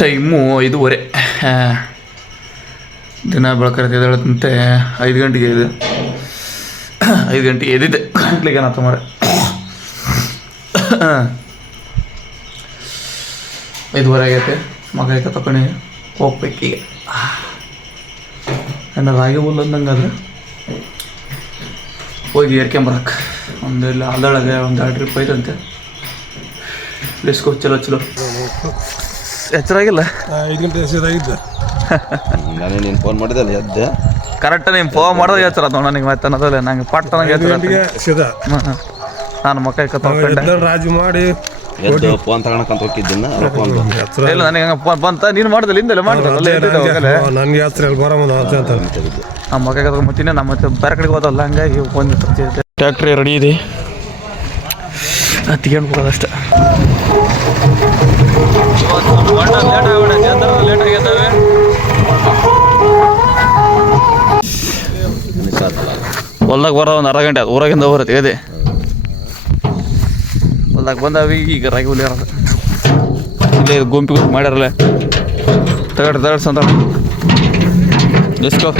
Time 5:30. ದಿನ ಬೆಳಕರಿತ ಎದ್ದೇಳತ್ತಂತೆ 5 ಗಂಟೆಗೆ ಇದೆ. 5 ಗಂಟೆಗೆ ಎದ್ದಿದ್ದೆ ಗಂಟ್ಲಿಗೆ ಏನತ್ತ ಮರೆ 5:30 ಆಗೈತೆ. ಮಗ ಆಯ್ಕೆ ತಕೊಂಡು ಹೋಗ್ಬೇಕೀಗ. ನನ್ನ ರಾಗಿ ಹುಲ್ಲು ಅಂದಂಗಾದ್ರೆ ಹೋಗಿ ಏರ್ಕೊಂಬರಕ್ಕೆ ಒಂದು ಇಲ್ಲ ಅಲ್ದೊಳಗೆ ಒಂದು 2 ಟ್ರಿಪ್ ಐತಂತೆ. ಲೆಸ್ಕೋ ಚಲೋ ಚಲೋ. ಎಚ್ಚರಾಗಿಲ್ಲ 5 ಗಂಟೆ ಎಸೆದಾಗಿದ್ದೆ. ನಾನೇ ನೀನು ಫೋನ್ ಮಾಡಿದಲ್ಲ ಎದ್ದೆ ಕರೆಕ್ಟ್ ನೀನು ಫೋನ್ ಮಾಡೋದು ಎಚ್ಚರ ಅದು ನನಗೆ ಮತ್ತೆ ಅನ್ನೋದಲ್ಲ ನಂಗೆ ಪಟ್ಟ ನನಗೆ ಎಚ್ಚರ. ನಾನು ಮಕ್ಕ ತಗೊಂಡೆ ರಾಜು ಮಾಡಿ ಎದ್ದು ಫೋನ್ ತಗೊಳಕಂತ ಹೋಗಿದ್ದೀನಿ. ಇಲ್ಲ ನನಗೆ ಹಂಗೆ ಫೋನ್ ಬಂತ ನೀನು ಮಾಡಿದಲ್ಲಿ ಹಿಂದೆಲ್ಲ ಮಾಡಿದ್ರೆ ನನಗೆ ಹತ್ರ ಬರೋದು ನಮ್ಮ ಮಕ್ಕ ತಗೊಂಬತ್ತೀನಿ. ನಮ್ಮ ಮತ್ತೆ ಬೇರೆ ಕಡೆಗೆ ಹೋದಲ್ಲ ಹಂಗಾಗಿ ಫೋನ್ ಟ್ಯಾಕ್ಟ್ರಿ ರೆಡಿ ಇದೆ. ಹತ್ತಿಕೊಂಡು ಹೋಗೋದಷ್ಟೆ. ಲೇಟ್ ಆಗಿದ್ದಾವೆ. ಹೊಲ್ದಾಗ ಬರೋ ಒಂದು ಅರ್ಧ ಗಂಟೆ ಅದು ಊರಾಗಿಂದ ಬರುತ್ತೆ ಇದೆ. ಹೊಲ್ದಾಗ ಬಂದಾವಿ ಈಗ ರಾಗಿ ಹುಲಿ ಇರೋದು ಇಲ್ಲೇ ಗುಂಪಿಗೆ ಮಾಡ್ಯಾರಲ್ಲ ತಗಡ್ಸಂತ ಎಸ್ಕೋ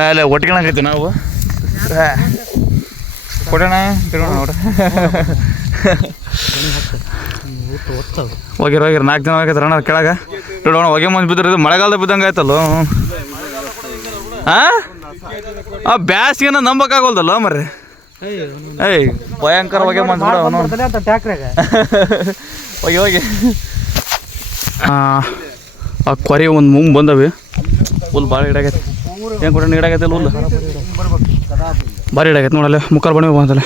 ಮೇಲೆ ಒಟ್ಕೊಳಕೈತಿ ನಾವು ಕೊಡೋಣ ನೋಡ್ರಿ. ಹೋಗಿರ 4 ಜನ ಆಗೈತೆ ಅಣ್ಣ ಕೆಳಗೆ ನೋಡೋಣ. ಹೊಗೆ ಮಂದಿ ಬಿದ್ದರೆ ಮಳೆಗಾಲದ ಬಿದ್ದಂಗೆ ಆಯ್ತಲ್ಲ. ಆ ಬ್ಯಾಸ್ಗೆನ ನಂಬಕ್ಕಾಗೋಲ್ದಲ್ಲ ಮರ್ರಿ. ಏಯ್ ಭಯಂಕರ ಹೊಗೆ ಮಂದಿ ಬಿಡ ಹೋಗಿ ಹೋಗಿ. ಆ ಕೊರೆ ಒಂದು ಮುಂಗ್ ಬಂದವೆ. ಹುಲ್ ಭಾಳ ಇಡಾಗೈತೆ. ಏನು ಕೊಡ ಇಡಾಗೈತೆ ಹುಲ್ಲು ಭಾರಿ ಇಡಾಗೈತೆ ನೋಡಲ್ಲ. ಮುಕ್ಕಾಲು ಬಣಿ ಬಂದಲ್ಲ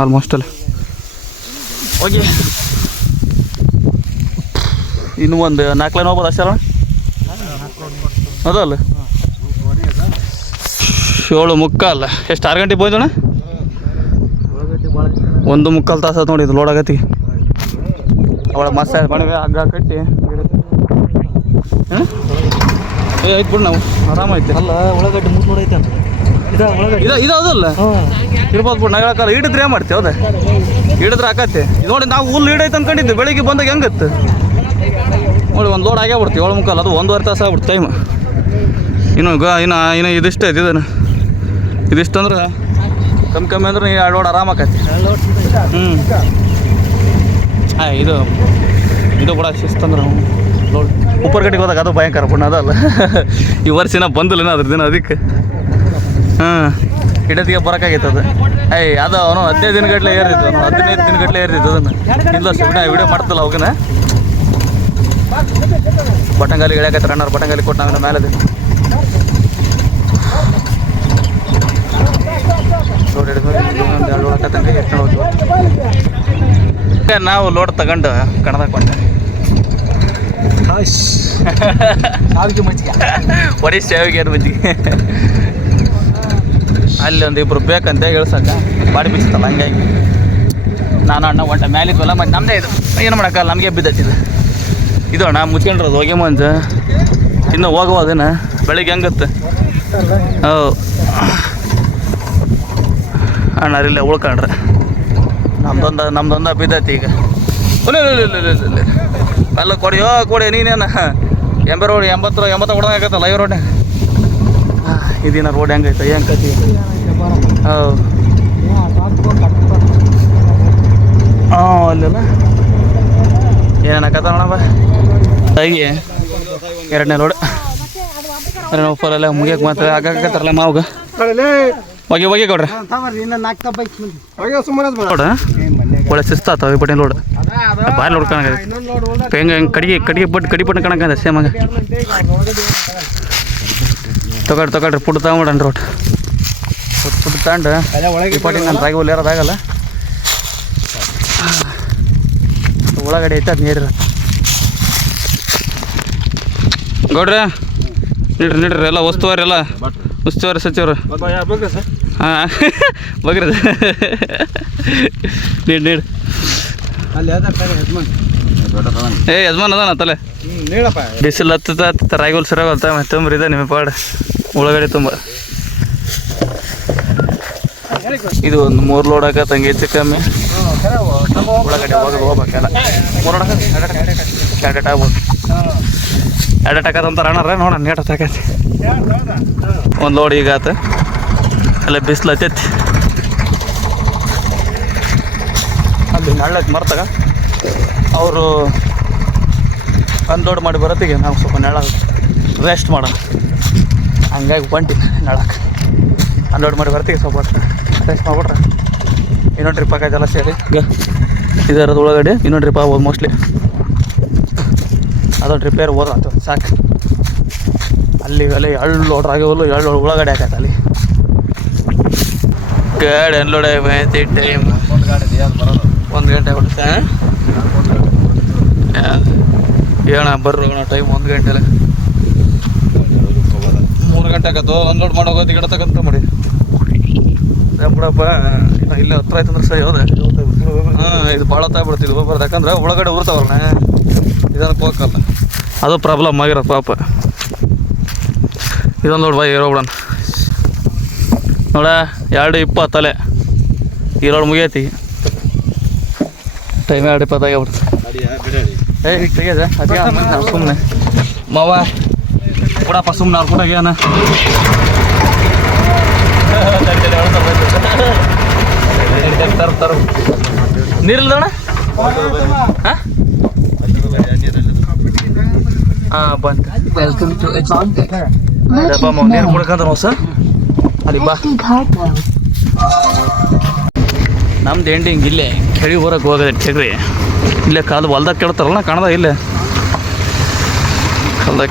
ಆಲ್ಮೋಸ್ಟ್ ಅಲ್ಲಿ. ಹೋಗಿ ಇನ್ನೂ ಒಂದು 4 ಲೈನ್ ಹೋಗ್ಬೋದು ಅಷ್ಟೇ ಅಲ್ಲ. ಅದಲ್ಲ 7:45. ಎಷ್ಟು 6 ಗಂಟೆಗೆ ಹೋಯ್ತಣ್ಣ? 1:45 ತಾಸು ನೋಡಿ ಇದು ಲೋಡ್ ಆಗತ್ತಿ. ಅವಳ ಮಸ್ತ್ ಬಣಿವೆ ಹಗ್ಗ ಕಟ್ಟಿ ಆಯ್ತು ಬಿಡು ನಾವು ಆರಾಮೈತೆ. ಅಲ್ಲ ಒಳಗಡ್ಡೆ 300 ಐತೆ ಅಂತ ಇದು ಅದಲ್ಲ ಇರ್ಬೋದು ಬಿಡು. ನಾವು ಹೇಳಕ್ಕಲ್ಲ ಹಿಡಿದ್ರೆ ಏನು ಮಾಡ್ತೀವಿ ಹೌದಾ? ಹಿಡಿದ್ರೆ ಆಕತ್ತೆ ನೋಡಿ. ನಾವು ಹುಲ್ಲು ಹಿಡೈತೆ ಅನ್ಕೊಂಡಿದ್ದೆ. ಬೆಳಿಗ್ಗೆ ಬಂದಾಗ ಹೆಂಗತ್ತೆ ನೋಡಿ. ಒಂದು ಲೋಡ್ ಆಗೇ ಬಿಡ್ತೀವಿ 7:45. ಅದು 1.5 ತಾಸು ಆಗ್ಬಿಡ್ತು ಟೈಮ್. ಇನ್ನು ಇದಿಷ್ಟು ಐತೆ. ಇದಿಷ್ಟು ಅಂದ್ರೆ ಕಮ್ಮಿ ಅಂದ್ರೆ ನೀವು 2 ಲೋಡ್ ಆರಾಮ ಆಕತಿ. ಇದು ಕೂಡ ಶಿಸ್ತಂದ್ರೆ ಲೋಡ್ ಉಪ್ಪರ್ಗಟ್ಟಿಗೆ ಹೋದಾಗ ಅದು ಭಯಂಕರ ಪುಣ್ಯ ಅದಲ್ಲ. ಈ ವರ್ಷ ಬಂದಿಲ್ಲ ಅದ್ರ ದಿನ ಅದಕ್ಕೆ ಹಿಡತಿಗೆ ಬರೋಕ್ಕಾಗೈತೆ ಅದು. ಅದು ಅವನು 15 ದಿನಗಟ್ಟಲೆ ಏರಿತ್ತು. 15 ದಿನಗಟ್ಟಲೆ ಏರಿತ್ತು ಅದನ್ನು. ಇಲ್ಲ ಸುಮ್ಮನೆ ವಿಡಿಯೋ ಮಾಡ್ತಲ್ಲ ಅವಾಗನ ಬಟಂಗಾಲಿ ಇಳ್ಯಾಕೈತೆ. ಅಣ್ಣಾರು ಬಟಂಗಾಲಿ ಕೊಟ್ಟು ನಾವೇನೋ ಮೇಲೆ ಲೋಡ್ ಹಿಡಿದ್ಮೇಲೆ 2 ಲೋಡ್ ಹಾಕತ್ತಂಗೆ ಎಷ್ಟು ಹೋಗ್ತೀವಿ ನಾವು. ಲೋಡ್ ತಗೊಂಡು ಕಣದಾಕೊಂಡೆ ಸಾವಿಗೆ ಮಜ್ಜಿಗೆ ಒಡಿ ಶಾವಿಗೆ ಮಜ್ಜಿಗೆ. ಅಲ್ಲಿ ಒಂದು ಇಬ್ಬರು ಬೇಕಂತ ಇಳ್ಸಕ್ಕ ಬಾಡಿ ಬಿಚ್ಚತ್ತಲ್ಲ. ಹಂಗಾಗಿ ನಾನು ಅಣ್ಣ ಒಟ್ಟ ಮ್ಯಾಲಿದ್ವಲ್ಲ ಮತ್ತು ನಮ್ಮದೇ ಇದು ಏನು ಮಾಡೋಕ್ಕಲ್ಲ. ನಮಗೆ ಬಿದ್ದತ್ತಿಲ್ಲ ಇದು ಅಣ್ಣ ಮುಚ್ಕೊಂಡಿರೋದು ಹೊಗೆ ಮಂಜು. ಇನ್ನೂ ಹೋಗುವುದೇನ ಬೆಳಿಗ್ಗೆ ಹೆಂಗತ್ತೆ. ಅಣ್ಣರಿಲ್ಲ ಉಳ್ಕೊಂಡ್ರೆ ನಮ್ದೊಂದು ಬಿದ್ದೈತಿ ಈಗ. ಇಲ್ಲ ಅಲ್ಲ ಕೊಡಿ ನೀನೇನು 80 ರೋಡ್ 80 ಹೊಡೆದಾಗತ್ತಲ್ಲ 5 ರೋಡ್ನಾಗ. ಇದಿನ ರೋಡ್ ಹೆಂಗೈತೆ ಹೆಂಗೆ ಕತಿ. ಅಲ್ಲೆಲ್ಲ ಏನೇನಕತ್ತ ನೋಡಪ್ಪ. ಹಾಗೆ 2ನೇ ರೋಡ್ ಉಪ್ಪರೆಲ್ಲ ಮುಗಿಯಕ್ಕೆ ಮಾತ್ರ ಆಗಾಕತ್ತಾರಲ್ಲ ಮಾವಾಗ ಹೋಗಿ ಕೊಡ್ರಿ ನೋಡ. ಒಳ್ಳೆ ಶಿಸ್ತಾತ ಬಟ್ಟೆ ಲೋಡ್ ಭಾರಿ ಲೋಡ್ ಕಾಣಕತ್ತೆ. ಹೆಂಗೆ ಕಡಿಗೆ ಪಟ್ಟು ಕಾಣಕಂದ ಸೇಮ್ ಹಂಗೆ. ತಗೊಳ್ರಿ ಪುಟ್ಟು ತಗೊಂಬಿಡಣ್ಣ ರೋಡ್ ಪುಟ್ಟು ತಗೊಂಡು ಈ ಪಟ್ಟಿ ನಾನು ರಾಗಿ ಹುಲ್ ಏರೋದಾಗಲ್ಲ. ಒಳಗಡೆ ಐತೆ ಅದು ನೀರಿರ ಗೌಡ್ರೆ ನೀಡ್ರಿ ಎಲ್ಲ ಉಸ್ತುವಾರಿ ಎಲ್ಲ ಉಸ್ತುವಾರಿ ಸಚಿವರು. ಹಾಂ ಬಗ್ರಿ ನೀಡು ಯಜಮಾನ್ ಅದಾನ ತಲೆ ಬಿಸಿಲು ಹತ್ತ ರಾಗಿ ಹುಲ್ ಸರಿಯಾಗಲ್ತ ತುಂಬ್ರಿ ಇದೆ ನಿಮ್ಮ ಪಾಡು ಒಳಗಡೆ ತುಂಬ. ಇದು ಒಂದು 3 ಲೋಡ್ ಹಾಕತ್ತಂಗೆ ಹೆಚ್ಚು ಕಮ್ಮಿ ಒಳಗಡೆ ಹೋಗೋದು ಹೋಗ್ಬೇಕಲ್ಲ 3 ಲೋಡ್ ಎರಡೆಟ್ ಆಗ್ಬೋದು. ಎರಡೆಟ್ ಹಾಕತ್ತಂತಾರ ಅಣ್ಣಾರ ನೋಡೋಣ ನೇಟ ಹಾಕೈತಿ. ಒಂದು ಲೋಡ್ ಈಗ ಆತ ಅಲ್ಲೇ ಬಿಸಿಲು ಹತ್ತೈತಿ. ಅಲ್ಲಿ ನೆಳ್ಳಕ್ಕೆ ಮರ್ತಾಗ ಅವರು ಅನ್ಲೋಡ್ ಮಾಡಿ ಬರತ್ತಿಗೆ ನಾವು ಸ್ವಲ್ಪ ನೆಳ ರೆಸ್ಟ್ ಮಾಡೋಣ. ಹಂಗಾಗಿ ಹೊಂಟಿನಿ ನೆಳಕ್ಕೆ. ಅನ್ಲೋಡ್ ಮಾಡಿ ಬರ್ತೀವಿ ಸ್ವಲ್ಪ ರೆಸ್ಟ್ ಮಾಡ್ಬಿಟ್ರೆ ಇನ್ನೊಂದು ಟ್ರಿಪ್ ಆಗೈತಲ್ಲ ಸೇರಿ ಈಗ ಇದರದ್ದು ಒಳಗಡೆ ಇನ್ನೊಂದು ಟ್ರಿಪ್ ಆಗ್ಬೋದು ಮೋಸ್ಟ್ಲಿ. ಅದೊಂದು ರಿಪೇರ್ ಹೋದ ಸಾಕು. ಅಲ್ಲಿ ಎಳ್ಳು ಲೋಡ್ರ್ ಆಗ್ಯವಲ್ಲ, ಎಳ್ಳು ಒಳಗಡೆ ಹಾಕೈತೆ ಅಲ್ಲಿ ಗಾಡಿ ಅನ್ಲೋಡ್ ಆಗೈತಿ. ಟೈಮ್ 1 ಗಂಟೆ ಬಿಡುತ್ತೆ. ಏಣ ಬರ್ರೋಣ ಟೈಮ್ 1 ಗಂಟೆಲೆ 3 ಗಂಟೆ ಆಗತ್ತು ಅನ್ಲೋಡ್ ಮಾಡೋಗೋದು ಗಿಡ ತಗಂತ ಮಾಡಿ ಬಿಡಪ್ಪ. ಇಲ್ಲೇ ಹತ್ರ ಆಯ್ತು ಅಂದ್ರೆ ಸರಿ ಹೋದೆ. ಹಾಂ ಇದು ಭಾಳ ಹೊತ್ತಾಗ್ಬಿಡ್ತಿದ್ದು ಹೋಗ್ಬಾರ್ದು, ಯಾಕಂದ್ರೆ ಒಳಗಡೆ ಉರ್ತಾವಲ್ಲ ಇದಕ್ಕೆ ಹೋಗಲ್ಲ. ಅದು ಪ್ರಾಬ್ಲಮ್ ಆಗಿರೋದು ಪಾಪ. ಇದೊಂದು ನೋಡಿ ಬಾಯ್ ಇರೋಬಿಡೋಣ ನೋಡ 2:20 ಅಲೆ ಈ ರೋಡ್ ಮುಗಿಯೈತಿ. ಟೈಮ್ 2:20 ಆಗ್ಬಿಡ್ತು. ಈಗ ತೆಗೆದ ಅದೇ ನಾವು ಸುಮ್ಮನೆ ಮಾವ ಕೊಡಪ್ಪ ಸುಮ್ಮನೆ ಅವ್ರು ಕೊಡಾಗ್ಯಾನ. ನೀರಿಲ್ದಣ್ಣ? ಹಾಂ ಬಂತು. ನೀರು ಕುಡ್ಕಂತ ನಾವು ಸರ್ ಅಲ್ಲಿ ಬಾ. ನಮ್ದು ಎಂಡಿಂಗ್ ಇಲ್ಲೇ ಕೆಳಿ ಹೊರಗೆ ಹೋಗೋದು ಟೆಗ್ರಿ. ಇಲ್ಲೇ ಕಾಲು ಹೊಲ್ದಾಗ ಕೇಳ್ತಾರಲ್ಲ ಕಾಣ್ದ ಇಲ್ಲೇ ಕಾಲ್ದಾಗ